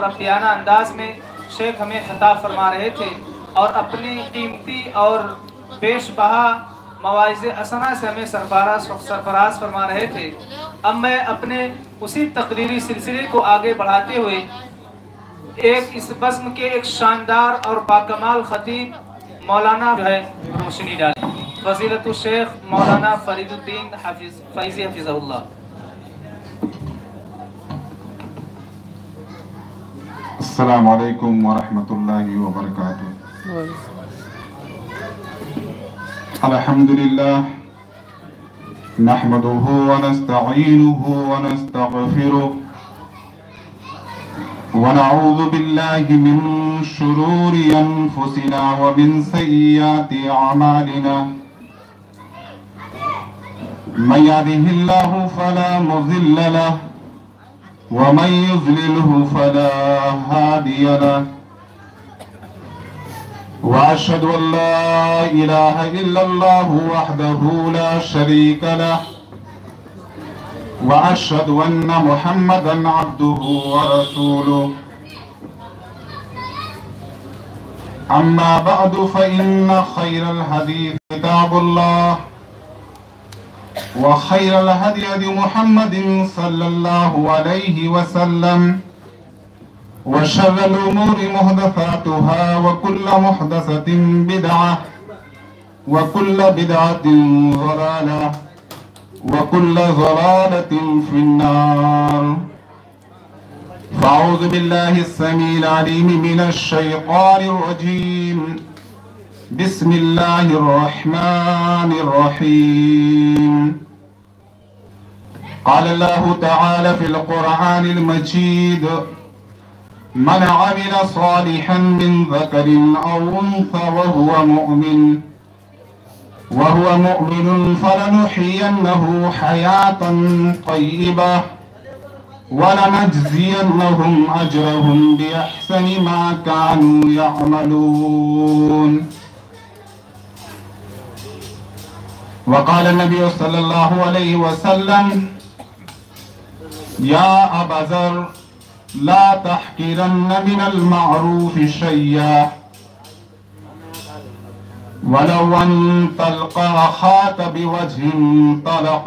रफ़ियाना अंदाज में शेख हमें खिताब फरमा रहे थे और अपनी कीमती और बेशबहा मवाइज़े असना से हमें सरफराज फरमा रहे थे। अब मैं अपने उसी तकरीरी सिलसिले को आगे बढ़ाते हुए एक इस बज़्म के एक शानदार और बाकमाल खतीब मौलाना जो है रोशनी डाली फजीलतुल शेख मौलाना फरीदुद्दीन फैज़ी हफिज़हुल्लाह। अस्सलामु अलैकुम व रहमतुल्लाहि व बरकातुहू। अल्हम्दुलिल्लाह नहमदुहु व नस्तईनुहु व नस्तगफिरुहु व नऊज़ु बिल्लाहि मिन शुरूरि अनफुसिना व मिन सय्यिआति अमालिना। मन यहदिहिल्लाहु फला मुज़िल्ल लहु वमन युज़्लिल्हु फला हादिय लहु व अशहदु अन ला इलाहा इल्लल्लाहु वहदहु ला शरीका लहु व अशहदु अन्न मुहम्मदन अब्दुहु व रसूलुहु। अम्मा बअदु फ़इन्न खैरल हदीस किताबुल्लाह व खैरल हदी हदी मुहम्मदिन सल्लल्लाहु अलैहि वसल्लम व शर्रल उमूरि मुहदसातुहा व कुल्ल मुहदसतिन बिदअह व कुल्ल बिदअतिन ज़लालह व कुल्ल ज़लालतिन फिन्नार। फ़अऊज़ु बिल्लाहि अस्समीइल अलीम मिनश शैतानिर रजीम। बिस्मिल्लाहिर रहमानिर रहीम। क़ाल अल्लाहु तआला फ़िल क़ुरआनिल मजीद मन अमिल सालिहन मिन ज़करिन औ उन्सा वहुव मुमिनुन फलनुहयिन्नहु हयातन तय्यिबह वलनजज़ियन्नहुम अजरहुम बिअहसनि मा कानू यअमलून। वक़ाल नबी सल्लल्लाहु अलैहि वसल्लम या अबा ज़र ला तहक़िरन्न मिनल मअरूफ़ि शय्या वलौ अन तल्क़ा अख़ाक बिवजहिन तलक़।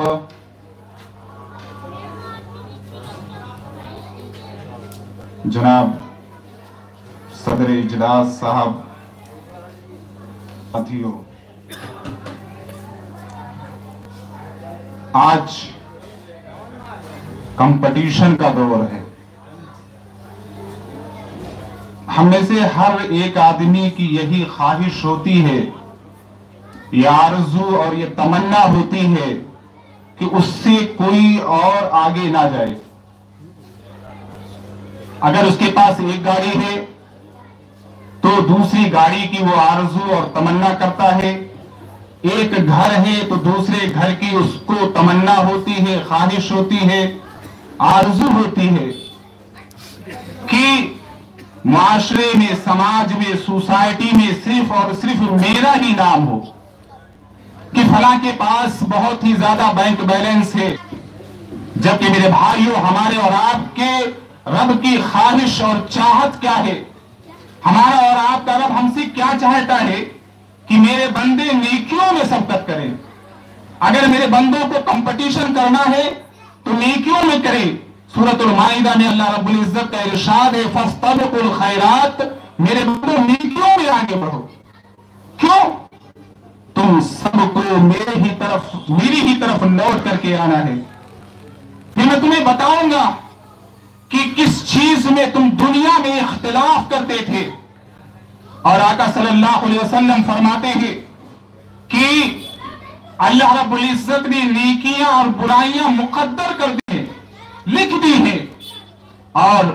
जनाब सदर इजलास साहब, साथियों, आज कंपटीशन का दौर है। हम में से हर एक आदमी की यही ख्वाहिश होती है, ये आरज़ू और ये तमन्ना होती है कि उससे कोई और आगे ना जाए। अगर उसके पास एक गाड़ी है तो दूसरी गाड़ी की वो आरज़ू और तमन्ना करता है। एक घर है तो दूसरे घर की उसको तमन्ना होती है, ख्वाहिश होती है, आरज़ू होती है कि माशरे में, समाज में, सोसाइटी में सिर्फ और सिर्फ मेरा ही नाम हो, कि फलां के पास बहुत ही ज्यादा बैंक बैलेंस है। जबकि मेरे भाइयों, हमारे और आपके रब की ख्वाहिश और चाहत क्या है? हमारा और आपका रब हमसे क्या चाहता है कि मेरे बंदे नेकियों में सबकत करें। अगर मेरे बंदों को कंपटीशन करना है तो नेकियों में करें। सूरतुल माइदा में अल्लाह रब्बुल इज्जत का इरशाद है, फस्तबिकुल खैरात, मेरे बंदों नेकियों में आगे बढ़ो। क्यों? तुम सबको मेरी ही तरफ लौट करके आना है। फिर मैं तुम्हें बताऊंगा कि किस चीज में तुम दुनिया में इख्तिलाफ करते थे। और आका सल्लल्लाहु अलैहि वसल्लम फरमाते हैं कि अल्लाह रब्बुल इज्जत ने नेकियां और बुराइयां मुकद्दर कर दी हैं, लिख दी हैं। और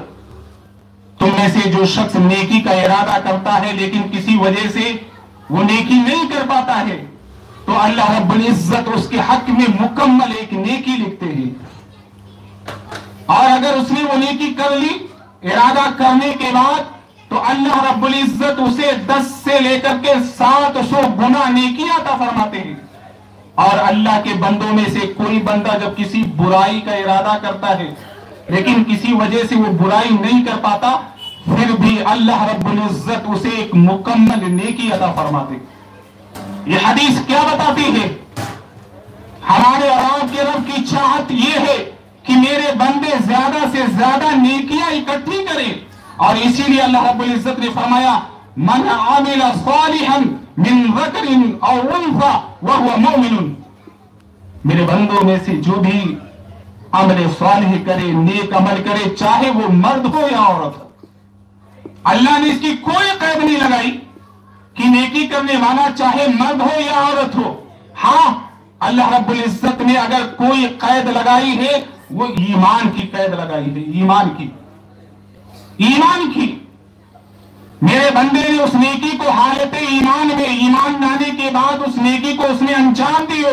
तुम में से जो शख्स नेकी का इरादा करता है लेकिन किसी वजह से वो नेकी नहीं कर पाता है, तो अल्लाह रब्बुल इज्जत उसके हक में मुकम्मल एक नेकी लिखते हैं। और अगर उसने वो नेकी कर ली इरादा करने के बाद, तो अल्लाह रब्बुल इज्जत उसे 10 से लेकर के 700 गुना नेकियां अता फरमाते हैं। और अल्लाह के बंदों में से कोई बंदा जब किसी बुराई का इरादा करता है लेकिन किसी वजह से वो बुराई नहीं कर पाता, फिर भी अल्लाह रब्बुल इज्जत उसे एक मुकम्मल नेकी अता फरमाते। ये हदीस क्या बताती है? हमारे और आपके रब की चाहत ये है कि मेरे बंदे ज्यादा से ज्यादा नेकियां इकट्ठी करें, और इसीलिए अल्लाह रब्बुल इज्जत ने फरमाया, मन आमिला सालिहन मिन ज़करिन औ उन्सा व हुवा मुमिनुन। मेरे बंदों में से जो भी अमल सालिह करे, नेक अमल करे, चाहे वो मर्द हो या औरत हो। अल्लाह ने इसकी कोई कैद नहीं लगाई कि नेकी करने वाला चाहे मर्द हो या औरत हो। हाँ, अल्लाह रब्बुल इज्जत ने अगर कोई कैद लगाई है, वो ईमान की कैद लगाई है, ईमान की। मेरे बंदे ने उस नेकी को हालत ईमान में, ईमान लाने के बाद उस नेकी को उसने अंजाम दियो,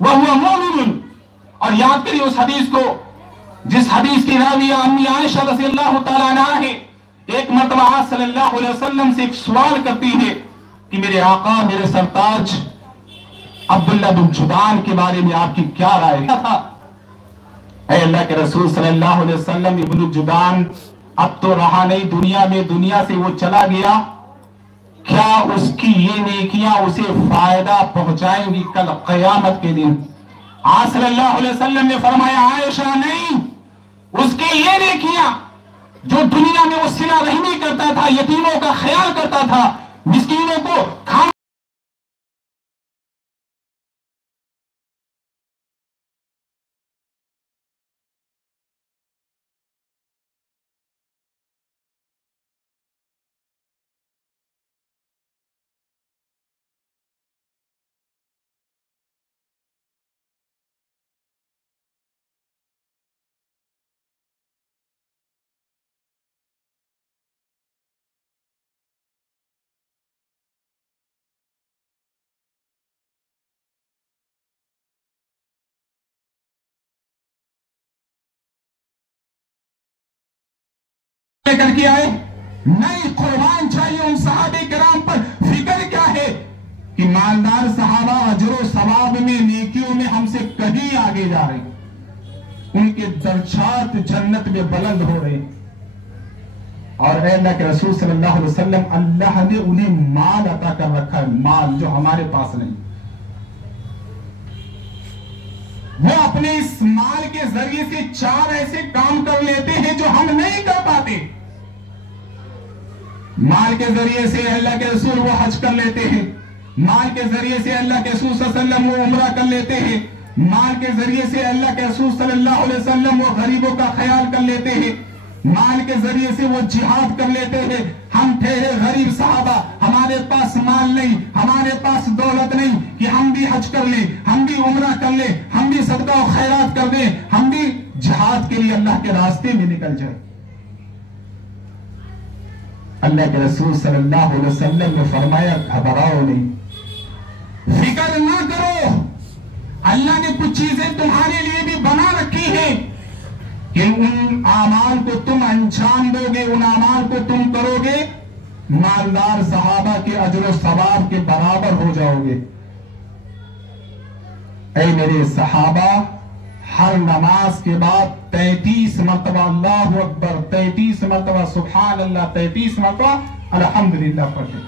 वह हुआ मोमिन। और याद करिए उस हदीस को, जिस हदीस की राविया अम्मी आयशा रज़ियल्लाहु तआला अन्हा है। एक मरतबा आप सल्लल्लाहु अलैहि वसल्लम से एक सवाल करती है कि मेरे आका, मेरे सरताज अब्दुल्लाह बिन जुदान के बारे में आपकी क्या राय था? ऐ अल्लाह के रसूल सल्लल्लाहु अलैहि वसल्लम, इब्न जुदान अब तो रहा नहीं दुनिया में, दुनिया से वो चला गया, क्या उसकी ये नेकियां उसे फायदा पहुंचाएंगी कल क़यामत के दिन? आप सल्लल्लाहु अलैहि वसल्लम ने फरमाया, आयशा नहीं, उसकी ये नेकियां जो दुनिया में वो सिला रहमी करता था, यतीमों का ख्याल करता था, मिस्कीनों को खाना लेकर के आए, नहीं कुर्बान चाहिए उन सहाबे किराम पर। फिक्र क्या है कि मालदार सहाबा अजरो सवाब में, नेकियों में हमसे कहीं आगे जा रहे, उनके दर्जात जन्नत में बुलंद हो रहे। और अल्लाह के रसूल सल्लल्लाहु अलैहि वसल्लम, अल्लाह ने उन्हें माल अता कर रखा है, माल जो हमारे पास नहीं। वो अपने इस माल के जरिए से 4 ऐसे काम कर लेते हैं जो हम नहीं कर पाते। माल के जरिए से अल्लाह के रसूल वो हज कर लेते हैं, माल के जरिए से अल्लाह के रसूल सल्लल्लाहु अलैहि वसल्लम वो उम्रा कर लेते हैं, माल के जरिए से अल्लाह के रसूल सल्लल्लाहु अलैहि वसल्लम वो गरीबों का ख्याल कर लेते हैं, माल के जरिए से वो जिहाद कर लेते हैं। हम ठहरे गरीब सहाबा, हमारे पास माल नहीं, हमारे पास दौलत नहीं कि हम भी हज कर ले, हम भी उम्रा कर ले, हम भी सदका और खैरात कर दे, हम भी जिहाद के लिए अल्लाह के रास्ते में निकल जाए। अल्लाह के रसूल सल्लल्लाहु अलैहि वसल्लम ने फरमाया, घबराओ नहीं, फिक्र ना करो, अल्लाह ने कुछ चीजें तुम्हारे लिए भी बना रखी है कि उन आमाल को तुम अंजाम दोगे, उन आमाल को तुम करोगे, मालदार सहाबा के अजर सवाब के बराबर हो जाओगे। ऐ मेरे सहाबा, हर नमाज के बाद 33 मरतबा अल्लाहु अकबर, 33 मरतबा सुभान अल्लाह, 33 मरतबा अल्हम्दुलिल्लाह पढ़े।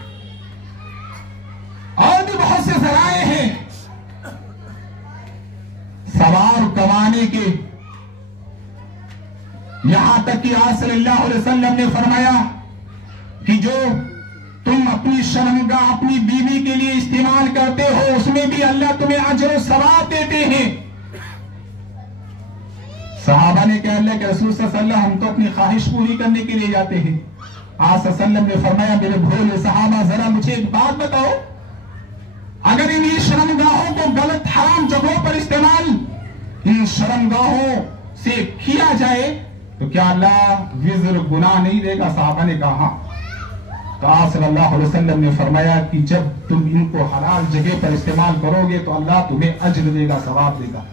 और भी बहुत से जराए हैं सवाब कमाने के, यहां तक कि आप सल्लल्लाहु अलैहि वसल्लम ने फरमाया कि जो तुम अपनी शर्मगाह अपनी बीवी के लिए इस्तेमाल करते हो, उसमें भी अल्लाह तुम्हें अजर सवाब देते हैं। सहाबा ने कहा, अल्लाह के रसूल सल्लल्लाहु अलैहि वसल्लम, हम तो अपनी ख्वाहिश पूरी करने के लिए जाते हैं। आप सल्लल्लाहु अलैहि वसल्लम ने फरमाया, मेरे भोले सहाबा, जरा मुझे एक बात बताओ, अगर इन शर्मगाहों को गलत हराम जगहों पर इस्तेमाल इन शर्मगाहों से किया जाए तो क्या अल्लाह विज़्र गुनाह नहीं देगा? सहाबा ने कहा हाँ। तो आप सल्लल्लाहु अलैहि वसल्लम ने फरमाया कि जब तुम इनको हलाल जगह पर इस्तेमाल करोगे तो अल्लाह तुम्हें अज्र देगा, सवाब देगा।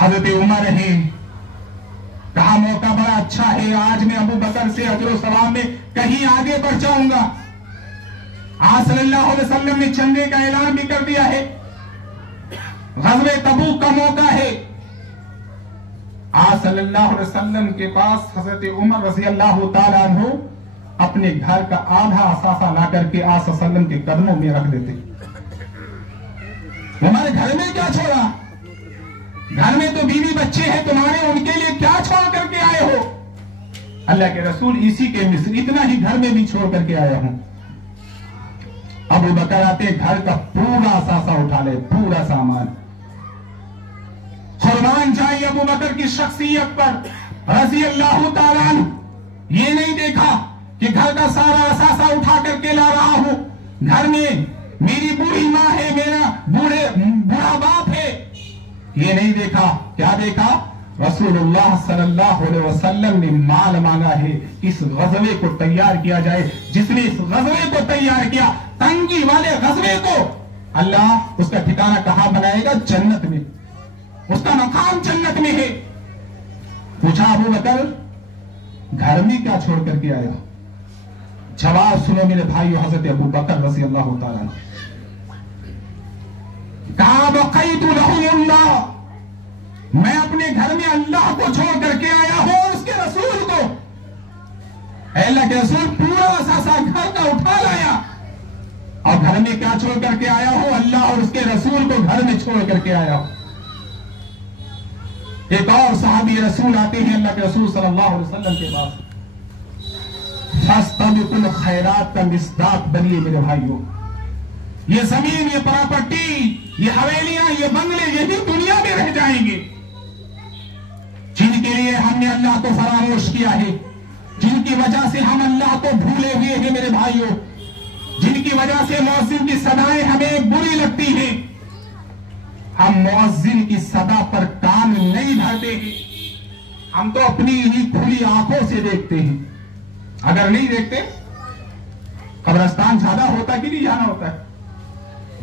हजरत उमर है, कहा मौका बड़ा अच्छा है, आज मैं अबू बकर से अजर सवाब में कहीं आगे बढ़ जाऊंगा। आज सल्लल्लाहु अलैहि वसल्लम ने चंदे का ऐलान भी कर दिया है, ग़ज़वे तबूक का मौका है, सल्लल्लाहु अलैहि वसल्लम के पास हजरत उमर रज़ी अल्लाह ताला अन्हु अपने घर का आधा असासा ला करके आस वसल्लम के कदमों में रख देते। हमारे घर में क्या छोड़ा? घर में तो बीवी बच्चे हैं तुम्हारे, उनके लिए क्या छोड़ करके आए हो? अल्लाह के रसूल इसी के मिस्र इतना ही घर में भी छोड़ करके आया हूं। अबू बकर आते घर का पूरा असासा उठा ले, पूरा सामान। कुर्बान जाए अबू बकर की शख्सियत पर रज़ी अल्लाह ताला अन्हु। ये नहीं देखा कि घर का सारा असासा उठा करके ला रहा हूं, घर में मेरी बूढ़ी माँ है, मेरा बूढ़ा बाप है। ये नहीं देखा। क्या देखा? रसूलुल्लाह सल्लल्लाहु अलैहि वसल्लम ने माल मांगा है, इस गज़वे को तैयार किया जाए। जिसने इस गज़वे को तैयार किया, तंगी वाले गज़वे को, अल्लाह उसका ठिकाना कहां बनाएगा? जन्नत में। उसका मकाम जन्नत में है। पूछा अबू बकर घर में क्या छोड़ करके आया? जवाब सुनो मेरे भाइयों, हजरत अबू बकर रज़ी अल्लाह ताला अन्हु कहा बक़ैतु लहुल्लाह, मैं अपने घर में अल्लाह को छोड़ करके आया हूं और उसके रसूल को। अल्लाह के रसूल पूरा असासा घर का उठा लाया और घर में क्या छोड़ करके आया हूं? अल्लाह और उसके रसूल को घर में छोड़ करके आया हूं। एक और सहाबी रसूल आते हैं अल्लाह के रसूल सल्लल्लाहु अलैहि वसल्लम के पास। फस्तबिकुल खैरात का मिस्दाक बनिए मेरे भाइयों। ये जमीन, ये प्रॉपर्टी, ये हवेलियां, ये बंगले, यही दुनिया में रह जाएंगे। जिनके लिए हमने अल्लाह को फरामोश किया है, जिनकी वजह से हम अल्लाह को भूले हुए हैं मेरे भाइयों, जिनकी वजह से मुअज्जिन की सदाएं हमें बुरी लगती हैं, हम मुअज्जिन की सदा पर कान नहीं धरते हैं। हम तो अपनी ही खुली आंखों से देखते हैं। अगर नहीं देखते, कब्रिस्तान ज्यादा होता कि नहीं जाना होता है?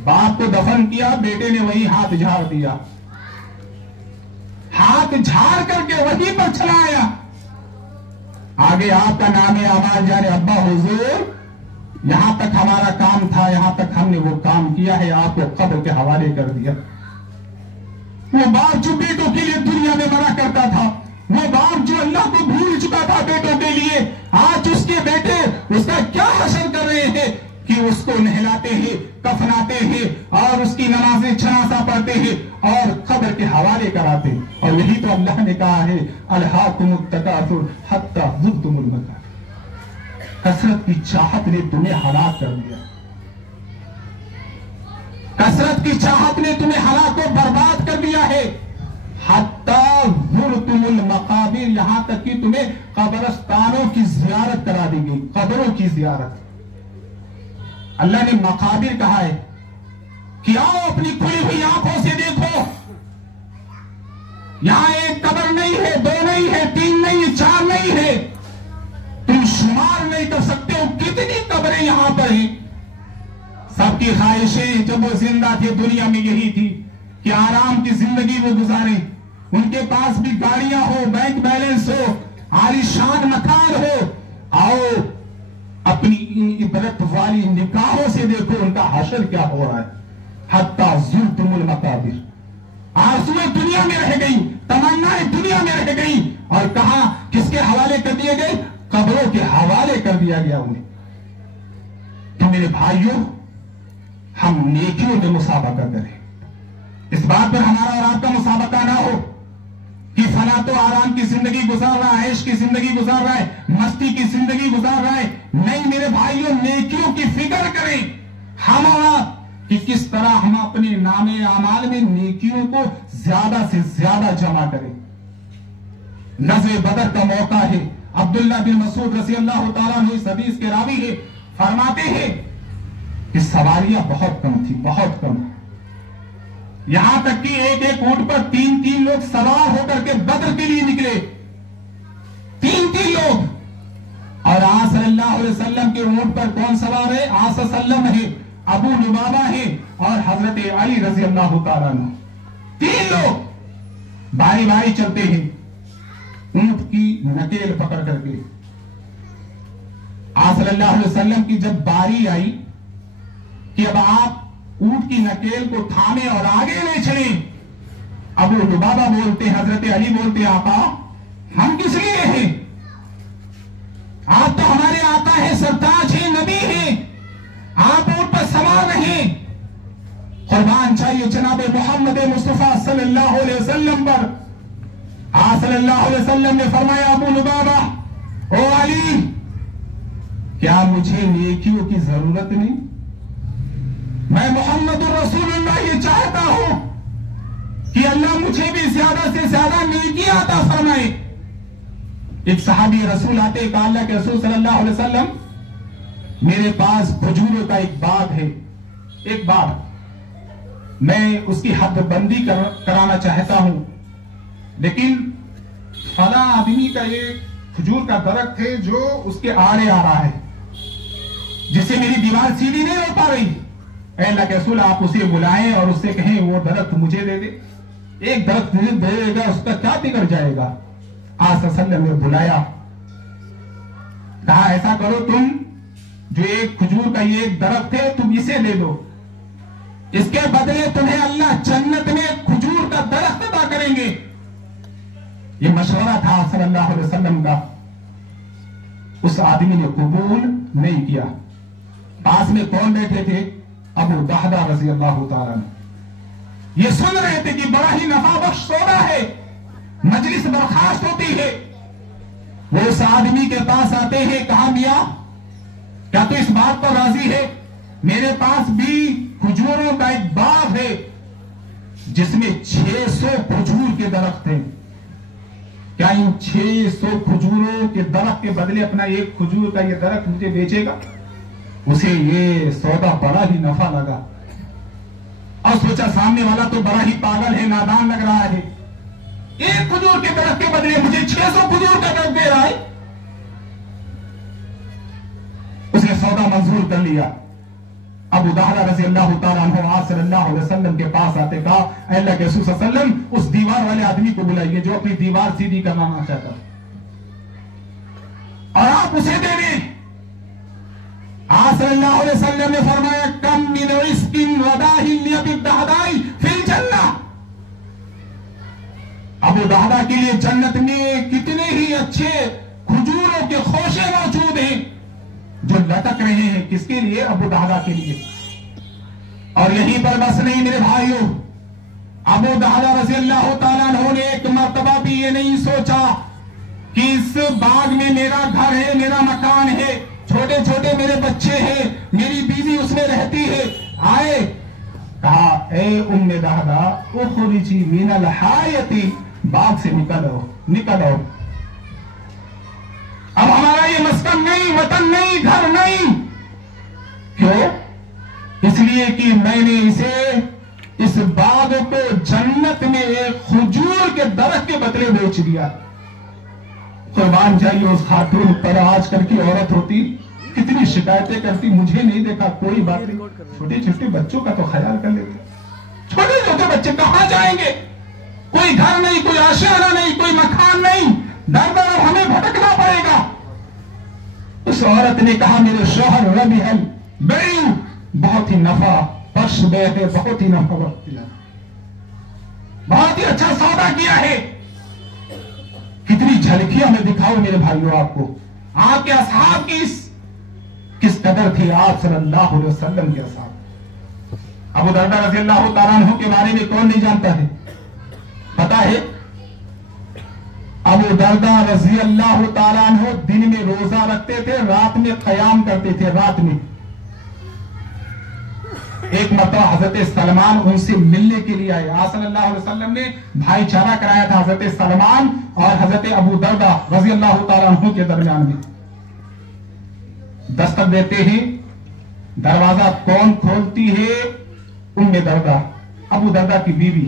बाप को दफन किया, बेटे ने वही हाथ झाड़ दिया, हाथ झाड़ करके वहीं पर चला आया। आगे आपका नाम है, आवाज जाने अब्बा हुजूर, यहां तक हमारा काम था, यहां तक हमने वो काम किया है, आपको कब्र के हवाले कर दिया। वो बाप जो बेटों के लिए दुनिया में मरा करता था, वो बाप जो अल्लाह को भूल चुका था बेटों के लिए, आज उसके बेटे उसका क्या हशर कर रहे हैं कि उसको नहलाते हैं, कफनाते हैं और उसकी नमाजें जनाजा पढ़ते हैं और कब्र के हवाले कराते हैं। और यही तो अल्लाह ने कहा है, अलहाकुमुत तकासुर हत्ता ज़ुरतुमुल मकाबिर। कसरत की चाहत ने तुम्हें हलाक कर दिया, कसरत की चाहत ने तुम्हें हलाक को बर्बाद कर दिया है। हत्ता ज़ुरतुमुल मकाबिर, यहां तक कि तुम्हें कब्रिस्तानों की जियारत करा दी गई, कब्रों की जियारत। अल्लाह ने मकाबिर कहा है कि आओ अपनी खुली हुई आंखों से देखो। यहां एक कब्र नहीं है, दो नहीं है, तीन नहीं है, चार नहीं है, तुम शुमार नहीं कर सकते हो कितनी कब्रें यहां पर हैं। सबकी ख्वाहिशें जब वो जिंदा थे दुनिया में यही थी कि आराम की जिंदगी वो गुजारे, उनके पास भी गाड़ियां हो, बैंक बैलेंस हो, आलीशान मकान हो। आओ अपनी इन इबरत वाली निगाहों से देखो उनका हशर क्या हो रहा है। हत्ता ज़ुरतुमुल मकाबिर, आरज़ुएं दुनिया में रह गई, तमन्नाएं दुनिया में रह गई और कहा किसके हवाले कर दिए गए? कब्रों के हवाले कर दिया गया उन्हें। तो मेरे भाइयों, हम नेकियों में मुसाबका करें। इस बात पर हमारा और आपका मुसाबका ना हो कि फला तो आराम की जिंदगी गुजार रहा है, ऐश की जिंदगी गुजार रहा है, मस्ती की जिंदगी गुजार रहा है। नहीं मेरे भाइयों, नेकियों की फिक्र करें हम और आप कि किस तरह हम अपने नामे आमाल में नेकियों को ज्यादा से ज्यादा जमा करें। नज़्वे बदर का मौका है। अब्दुल्लाह बिन मसूद रज़ी अल्लाह ताला अन्हु इस हदीस के रावी है, फरमाते हैं कि सवारियां बहुत कम थी, बहुत कम। यहां तक कि एक एक ऊंट पर तीन तीन लोग सवार होकर के बद्र के लिए निकले, तीन तीन लोग। और आस सल्लल्लाहु अलैहि वसल्लम के ऊंट पर कौन सवार है? आस सल्लम है, अबू लुबाबा है और हजरत अली रज़ी अल्लाह ताला अन्हु। तीन लोग बारी बारी चलते हैं, ऊंट की नकेल पकड़ करके। आस सल्लल्लाहु अलैहि वसल्लम की जब बारी आई कि अब आप ऊंट की नकेल को थामे और आगे ले चले, अबू लुबाबा बोलते, हजरत अली बोलते, आका हम किस लिए हैं? आप तो हमारे आका है, सरताज है, नबी है, आप ऊंट पर सवार नहीं। कुर्बान चाहिए जनाब मोहम्मद मुस्तफा सल्लल्लाहु अलैहि वसल्लम पर। आप सल्लल्लाहु अलैहि वसल्लम ने फरमाया, अबू लुबाबा, ओ अली, क्या मुझे नेकियों की जरूरत नहीं? मैं मोहम्मद रसूलुल्लाह ये चाहता हूं कि अल्लाह मुझे भी ज्यादा से ज्यादा नेकियां अता फरमाए। एक सहाबी रसूल आते, कहा अल्लाह के रसूल सल्लल्लाहु अलैहि वसल्लम, मेरे पास खजूरों का एक बाग है, एक बाग, मैं उसकी हदबंदी कराना चाहता हूं, लेकिन फला आदमी का ये खजूर का दरख्त है जो उसके आड़े आ रहा है, जिससे मेरी दीवार सीधी नहीं हो पा रही। अल्लाह के रसूल, आप उसे बुलाएं और उससे कहें वो दरख्त मुझे दे दे। एक दरख्त दे देगा, उसका क्या बिगड़ जाएगा? आज सल्लल्लाहु ने बुलाया, कहा ऐसा करो, तुम जो एक खजूर का ये एक दरख्त है, तुम इसे ले लो, इसके बदले तुम्हें अल्लाह जन्नत में खजूर का दरख्त अता करेंगे। ये मशवरा था सल्लल्लाहु अलैहि वसल्लम का। उस आदमी ने कबूल नहीं किया। पास में कौन बैठे थे? अबू दहदा रज़ी अल्लाह ताला अन्हु। ये सुन रहे थे कि बड़ा ही नफा बख्श सौदा है, मजलिस बर्खास्त होती है। वो उस आदमी के पास आते हैं, कहा मिया, क्या तू इस बात पर राजी है? मेरे पास भी खजूरों का एक बाग है जिसमें 600 खजूर के दरख्त हैं। क्या इन 600 खजूरों के दरख्त के बदले अपना एक खजूर का ये दरख्त मुझे बेचेगा? उसे ये सौदा बड़ा ही नफा लगा और सोचा सामने वाला तो बड़ा ही पागल है, नादान लग रहा है, एक खजूर के दरख्त के बदले मुझे 600 खजूर का दरख्त दे रहा है। उसने सौदा मंजूर कर लिया। अबू दहदा रज़ी अल्लाह ताला अन्हु आज सल्लल्लाहु अलैहि वसल्लम के पास आते, कहा अल्लाह के रसूल सल्लल्लाहु अलैहि वसल्लम, उस दीवार वाले आदमी को बुलाइए जो अपनी दीवार सीधी करवाना चाहता और आप उसे दे दें। आज सल्लल्लाहु अलैहि वसल्लम ने फरमाया, कम मिन रिस्किन वदाहिन लिअबी दहदाई फिल जन्नह। अबू दहदा के लिए जन्नत में कितने ही अच्छे खजूरों के खोशे मौजूद हैं जो लटक रहे हैं। किसके लिए? अबू दहदा के लिए। और यहीं पर बस नहीं मेरे भाइयों, अबू दहदा रज़ी अल्लाह ताला अन्हु ने एक मर्तबा भी ये नहीं सोचा कि इस बाग में मेरा घर है, मेरा मकान है, छोटे छोटे मेरे बच्चे हैं, मेरी बीवी उसमें रहती है। आए, कहा ए उम्मे दहदा, उखरिजी मिनल हायती, बाग से निकलो, निकलो। अब हमारा ये मस्कन नहीं, वतन नहीं, घर नहीं। क्यों? इसलिए कि मैंने इसे, इस बाग को जन्नत में एक खजूर के दरख्त के बदले बेच दिया। कुर्बान जाइए उस खातून पर। आजकल की औरत होती कितनी शिकायतें करती, मुझे नहीं देखा, कोई बात नहीं, छोटे छोटे बच्चों का तो ख्याल कर लेते। छोटे छोटे बच्चे कहां जाएंगे? कोई घर नहीं, कोई आशियाना नहीं, कोई मकान नहीं, दर दर हमें भटकना पड़ेगा। उस औरत ने कहा, मेरे शौहर रबी है, बड़ी बहुत ही नफा बख्श गए थे, बहुत ही नफा बख्श, बहुत ही अच्छा सौदा किया है। कितनी झलकियां मैं दिखाऊं मेरे भाइयों आपको, आपके असहाब की किस कदर थी आप सल्लल्लाहु अलैहि वसल्लम के असहाब। अबू दरदा रज़ी अल्लाह ताला अन्हु के बारे में कौन नहीं जानता है? पता है, अबू दरदा रज़ी अल्लाह ताला अन्हु दिन में रोजा रखते थे, रात में क़याम करते थे। रात में एक मरतबा हजरत सलमान उनसे मिलने के लिए आए। आप सल्लल्लाहु अलैहि वसल्लम ने भाईचारा कराया था हजरत सलमान और हजरत अबू दरदा रज़ी अल्लाह ताला अन्हु के दरमियान में। दस्तक देते हैं, दरवाजा कौन खोलती है? उम्मे दरदा, अबू दरदा की बीवी।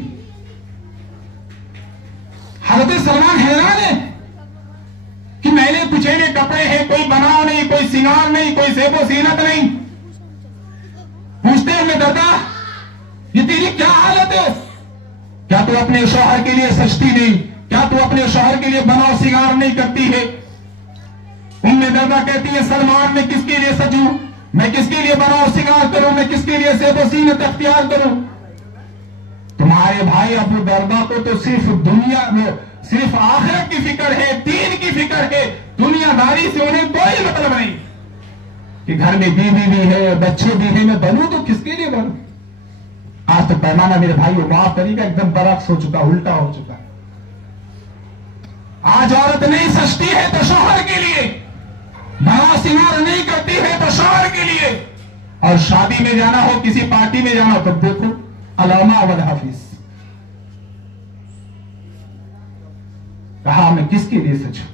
हजरत सलमान हैरान है कि मैंने कुचेले कपड़े हैं, कोई बनाव नहीं, कोई सिंगार नहीं, कोई सेबो सीनत नहीं। पूछते हैं उम्मे दरदा, ये तेरी क्या हालत है? क्या तू अपने शौहर के लिए सजती नहीं? क्या तू अपने शौहर के लिए बनाव सिंगार नहीं करती है? उम्मे दरदा कहती है, सलमान मैं किसके लिए सजूं, मैं किसके लिए बनाव सिंगार करूं, मैं किसके लिए सेबो सीनत अख्तियार करूं? तुम्हारे भाई अबू दरदा को तो सिर्फ दुनिया में सिर्फ आखिरत की फिक्र है, दीन की फिक्र है, दुनियादारी से उन्हें कोई मतलब नहीं कि घर में बीवी भी है, बच्चे भी है, मैं बनूं तो किसके लिए बनूं। आज तो पैमाना मेरे भाई माफ करिएगा एकदम बरक्स हो चुका, उल्टा हो चुका। आज औरत नहीं सजती है तो शौहर के लिए, बड़ा सिंगार नहीं करती है तो शौहर के लिए, और शादी में जाना हो, किसी पार्टी में जाना हो तो देखो अलामा वल हाफिज। कहा मैं किसके लिए सजूं।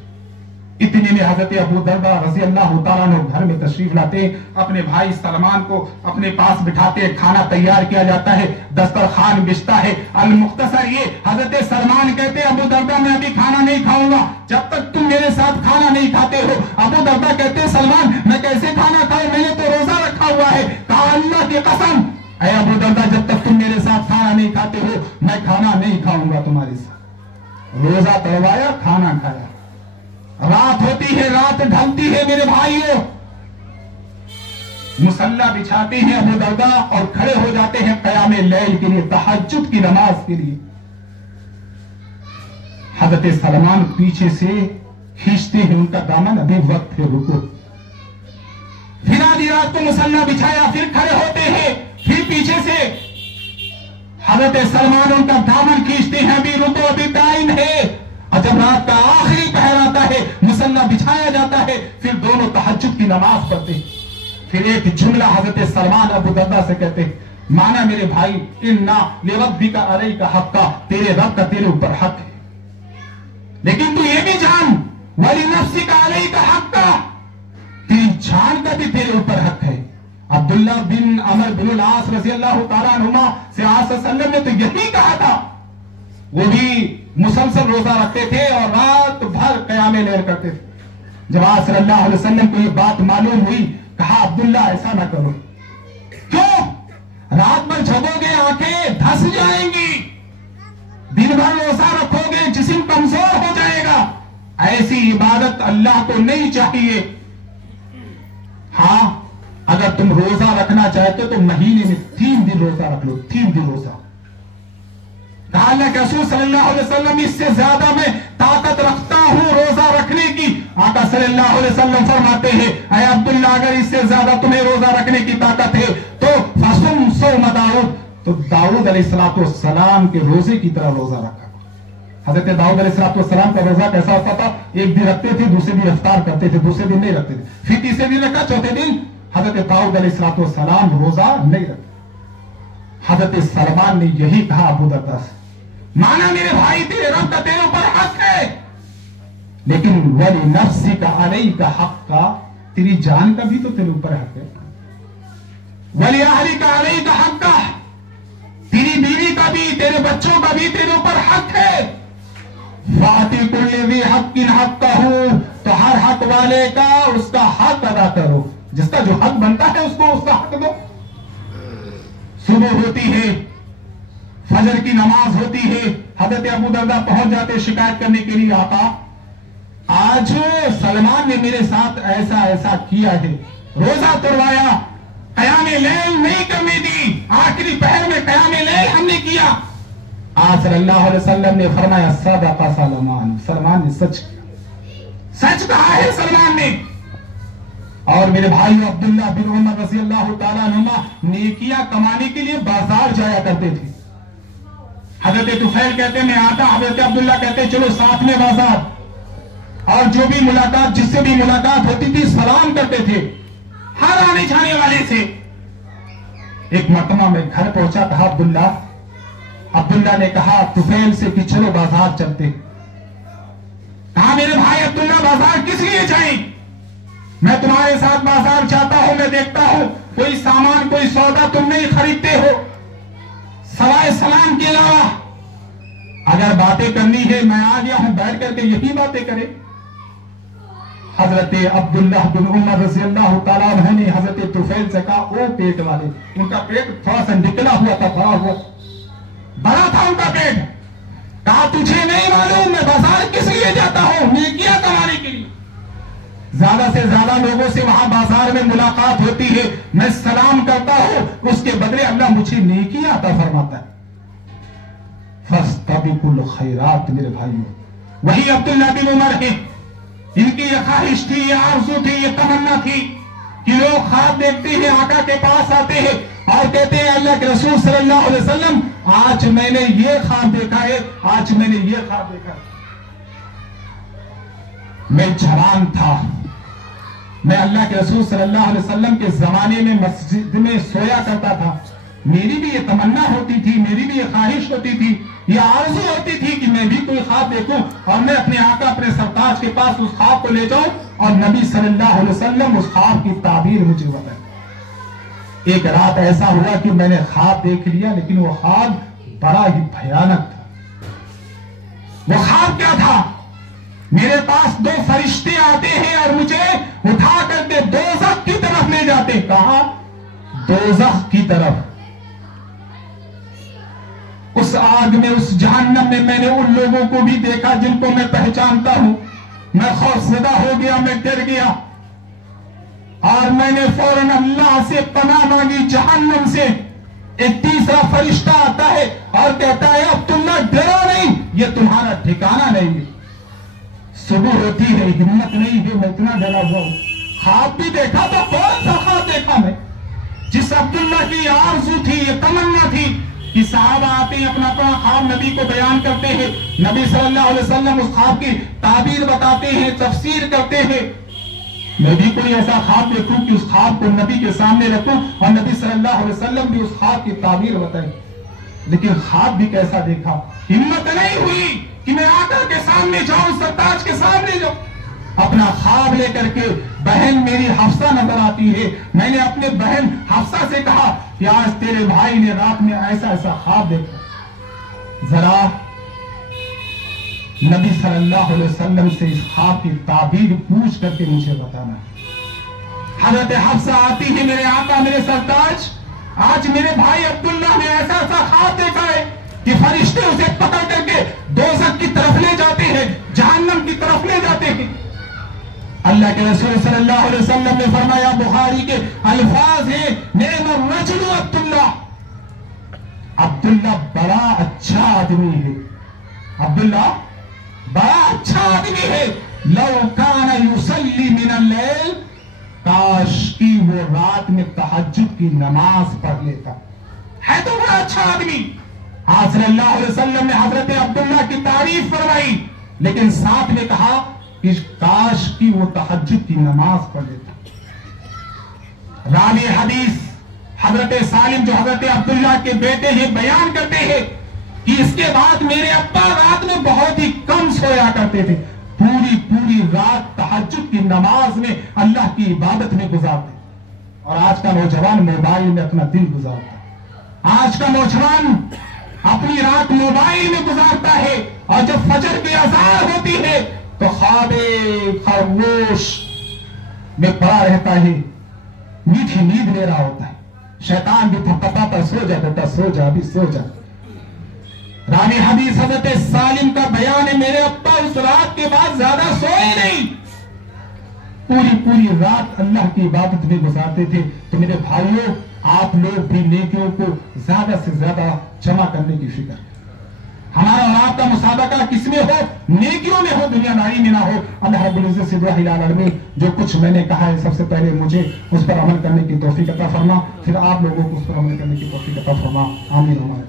इतने में हजरत अबू दरदा रज़ी अल्लाह तआला अन्हु घर में तशरीफ लाते, अपने भाई सलमान को अपने पास बिठाते, खाना तैयार किया जाता है, दस्तरखान बिछता है। अल मुख्तसर ये हजरत सलमान कहते अबू दरदा मैं अभी खाना नहीं खाऊंगा जब तक तुम मेरे साथ खाना नहीं खाते हो। अबू दरदा कहते सलमान मैं कैसे खाना खाऊं, मैंने तो रोजा रखा हुआ है। कहा अल्लाह की कसम ऐ अबू दरदा जब तक तुम मेरे साथ खाना नहीं खाते हो मैं खाना नहीं खाऊंगा तुम्हारे साथ। रोजा तोड़वाया, खाना खाया। रात होती है, रात ढलती है मेरे भाइयों, मुसल्ला बिछाते हैं अबू दरदा और खड़े हो जाते हैं क़याम लैल के लिए, तहज्जुद की नमाज के लिए। हज़रत सलमान पीछे से खींचते हैं उनका दामन, अभी वक्त है रुको। फिर आधी रात को मुसल्ला बिछाया, फिर खड़े होते हैं, फिर पीछे से हज़रत सलमान उनका दामन खींचते हैं, अभी रुको अभी टाइम है। और जब रात का आखिरी पहर आता है, मुसल्ला बिछाया जाता है, फिर दोनों तहज्जुद की नमाज पढ़ते हैं। फिर एक जुमला हजरत सलमान अबू दरदा से कहते हैं, माना मेरे भाई इन्ना लिरब्बिका अलैका हक्का, तेरे रब का तेरे ऊपर हक है, लेकिन तू ये भी जान वली नफ्सिका अलैका हक्का, तेरी जान का भी तेरे ऊपर हक है। अब्दुल्ला बिन अमर बिन आस रज़ी अल्लाह तआला अन्हुमा से आस सल्लम ने तो यही कहा था। वो भी मुसलसल रोजा रखते थे और रात भर क़याम लैल करते थे। जब आप सल्लल्लाहु अलैहि वसल्लम को ये बात मालूम हुई, कहा अब्दुल्ला ऐसा ना करो। क्यों? रात भर जगोगे, आंखें धस जाएंगी, दिन भर रोजा रखोगे, जिस्म कमजोर हो जाएगा। ऐसी इबादत अल्लाह को नहीं चाहिए। हाँ, अगर तुम रोजा रखना चाहते हो तो महीने में 3 दिन रोजा रख लो, 3 दिन रोजा। अल्लाह के रसूल सल्लल्लाहु अलैहि वसल्लम इससे ज्यादा मैं ताकत रखता हूं रोजा रखने की। आका सल्लल्लाहु अलैहि वसल्लम फरमाते हैं, ऐ अब्दुल्ला अगर इससे ज्यादा तुम्हें रोजा रखने की ताकत है तो फसुम सौम दाऊद, तो दाऊद अलैहिस्सलाम के रोजे की तरह रोजा रखा। हजरत दाऊद अलैहिस्सलाम का रोजा कैसा होता था? एक दिन रखते थे, दूसरे दिन इफ्तार करते थे, दूसरे दिन नहीं रखते थे, फिर तीसरे दिन रखा, चौथे दिन हजरत दाऊद अलैहिस्सलाम रोजा नहीं रखते। हजरत सलमान ने यही कहा अबू दरदा से, माना मेरे भाई तेरे रब का तेरे ऊपर हक है, लेकिन वली नफ्सी का अलई का हक का, तेरी जान का भी तो तेरे ऊपर हक है। वली अहली का अलई का हक का, तेरी बीवी का भी, तेरे बच्चों का भी तेरे ऊपर हक है। फाती कुल्ली भी हक्किन हक का हूं, तो हर हक वाले का उसका हक अदा करो, जिसका जो हक बनता है उसको उसका हक दो। सुबह होती है, फजर की नमाज होती है, हजरत अबू दरदा पहुंच जाते शिकायत करने के लिए, आका आज सलमान ने मेरे साथ ऐसा ऐसा किया है, रोजा तोड़वाया, क़याम लैल नहीं करने दी, आखिरी पहर में क़याम लैल हमने किया। आज सल्लल्लाहु अलैहि वसल्लम ने फरमाया सदका सलमान, सलमान ने सच किया, सच कहा है सलमान ने। और मेरे भाई अब्दुल्ला बिन उमर रज़ी अल्लाह तआला अन्हुमा नेकियां कमाने के लिए बाजार जाया करते थे। हजरत तुफैल कहते मैं आता, हजरत अब्दुल्ला कहते चलो साथ में बाजार, और जो भी मुलाकात, जिससे भी मुलाकात होती थी सलाम करते थे हर आने जाने वाले से। एक मरतबा में घर पहुंचा, कहा अब्दुल्ला ने कहा तुफैल से कि चलो बाजार चलते। कहा मेरे भाई अब्दुल्ला बाजार किस लिए जाए? मैं तुम्हारे साथ बाजार जाता हूं, मैं देखता हूं कोई सामान, कोई सौदा तुम नहीं खरीदते हो सवाए सलाम के अलावा। अगर बातें करनी है, मैं आ गया हूं, बैठ करके यही बातें करें। हजरत अब्दुल्लाह बिन उमर रज़ी अल्लाह तआला अन्हु ने हजरत तुफैल से कहा, ओ पेट वाले, उनका पेट थोड़ा सा निकला हुआ था, बड़ा था उनका पेट। कहा तुझे नहीं मालूम मैं बाजार किस लिए जाता हूं? नेकियां कमाने के लिए। ज्यादा से ज्यादा लोगों से वहां बाजार में मुलाकात होती है, मैं सलाम करता हूं, उसके बदले अल्लाह मुझे नेकी अता फरमाता है। फस्तबिकुल खैरात, मेरे भाइयों वही अब्दुल्ला बिन उमर है। इनकी ये ख्वाहिश थी, ये आरज़ू थी, ये तमन्ना थी कि लोग ख्वाब देखते हैं, आका के पास आते हैं और कहते हैं अल्लाह के रसूल सल्लल्लाहु अलैहि वसल्लम आज मैंने ये ख्वाब देखा है, आज मैंने ये ख्वाब देखा है। मैं जवान था, मैं अल्लाह के रसूल सल्लल्लाहु अलैहि वसल्लम के जमाने में मस्जिद में सोया करता था। मेरी भी ये तमन्ना होती थी, मेरी भी ये ख्वाहिश होती थी, ये आरज़ू होती थी कि मैं भी कोई ख्वाब देखूं और मैं अपने आका अपने सरताज के पास उस ख्वाब को ले जाऊं और नबी सल्लल्लाहु अलैहि वसल्लम उस ख्वाब की ताबीर मुझे बताए। एक रात ऐसा हुआ कि मैंने ख्वाब देख लिया, लेकिन वो ख्वाब बड़ा ही भयानक था। वो ख्वाब क्या था? मेरे पास दो फरिश्ते आते हैं और मुझे उठा करके दोज़ख की तरफ ले जाते। कहा? दोज़ख की तरफ। उस आग में, उस जहन्नम में मैंने उन लोगों को भी देखा जिनको मैं पहचानता हूं। मैं खौफज़दा हो गया, मैं डर गया और मैंने फौरन अल्लाह से पनाह मांगी जहन्नम से। एक तीसरा फरिश्ता आता है और कहता है अब्दुल्ला डरो नहीं, ये तुम्हारा ठिकाना नहीं है। सुबह होती है, हिम्मत नहीं है, मैं इतना डरा हुआ हूं। ख्वाब भी देखा तो कौन सा ख्वाब देखा मैं? जिस अब्दुल्ला की आरज़ू थी, ये तमन्ना थी कि साहबा आते हैं, अपना अपना ख्वाब नबी को बयान करते हैं, नबी सल्लल्लाहु अलैहि वसल्लम उस ख्वाब की ताबीर बताते हैं, तफसीर करते हैं। मैं भी कोई ऐसा ख्वाब देखूं कि उस ख्वाब को नबी के सामने रखूं और नबी सल्लल्लाहु अलैहि वसल्लम भी उस ख्वाब की ताबीर बताएं। लेकिन ख्वाब भी कैसा देखा? हिम्मत नहीं हुई कि मैं आका के सामने जाऊं, सरताज के सामने जाऊं। अपना ख्वाब लेकर के बहन मेरी हफ्सा नजर आती है। मैंने अपने बहन हफ्सा से कहा कि आज तेरे भाई ने रात में ऐसा ऐसा ख्वाब देखा, जरा नबी सल्लल्लाहु अलैहि वसल्लम से इस ख्वाब की ताबीर पूछ करके मुझे बताना। हजरत हफ्सा आती है, मेरे आका मेरे सरताज, आज मेरे भाई अब्दुल्ला ने ऐसा ऐसा ख्वाब देखा है कि फरिश्ते उसे पकड़ करके दोज़ख की तरफ ले जाते हैं, जहन्नम की तरफ ले जाते हैं। अल्लाह के रसूल सल्लल्लाहु अलैहि वसल्लम ने फरमाया, बुखारी के अल्फाज है, नेम रजुल अब्दुल्ला, अब्दुल्ला बड़ा अच्छा आदमी है, अब्दुल्ला बड़ा अच्छा आदमी है। लौ काना युसल्ली मिनल लैल, काश की वो रात में तहज्जुद की नमाज पढ़ लेता। है तो बड़ा अच्छा आदमी। आज सल्लल्लाहु अलैहि वसल्लम ने हजरत अब्दुल्ला की तारीफ फरमाई, लेकिन साथ में कहा कि काश की वो तहज्जुद की नमाज पढ़ लेता। रावी हदीस हजरत सालिम जो हजरत अब्दुल्ला के बेटे हैं बयान करते हैं कि इसके बाद मेरे अब्बा रात में बहुत ही कम सोया करते थे, पूरी पूरी रात तहज्जुद की नमाज में अल्लाह की इबादत में गुजारते। और आज का नौजवान मोबाइल में अपना दिन गुजारता। आज का नौजवान अपनी रात मोबाइल में गुजारता है और जब फजर की अज़ान होती है तो ख्वाबे खरगोश में पड़ा रहता है, मीठी नींद ले रहा होता है। शैतान भी थपथपाता, सो जा बेटा सो जा, अभी सो जा। रानी हदीस हजरत सालिम का बयान है, मेरे अब्बा उस रात के बाद ज्यादा सोए नहीं, पूरी पूरी रात अल्लाह की इबादत में गुजारते थे। तो मेरे भाइयों, आप लोग भी नेकियों को ज्यादा से ज्यादा जमा करने की फिक्र। हमारा और आपका मुसाबका किसमें हो? नेकियों में हो, दुनियादारी में ना हो। अल्लाह रब्बुल इज्जत से दुआ हिलाल अलमीन, जो कुछ मैंने कहा है सबसे पहले मुझे उस पर अमल करने की तौफीक अता फरमा, फिर आप लोगों को उस पर अमल करने की तौफीक अता फरमा। आमीन। हमारे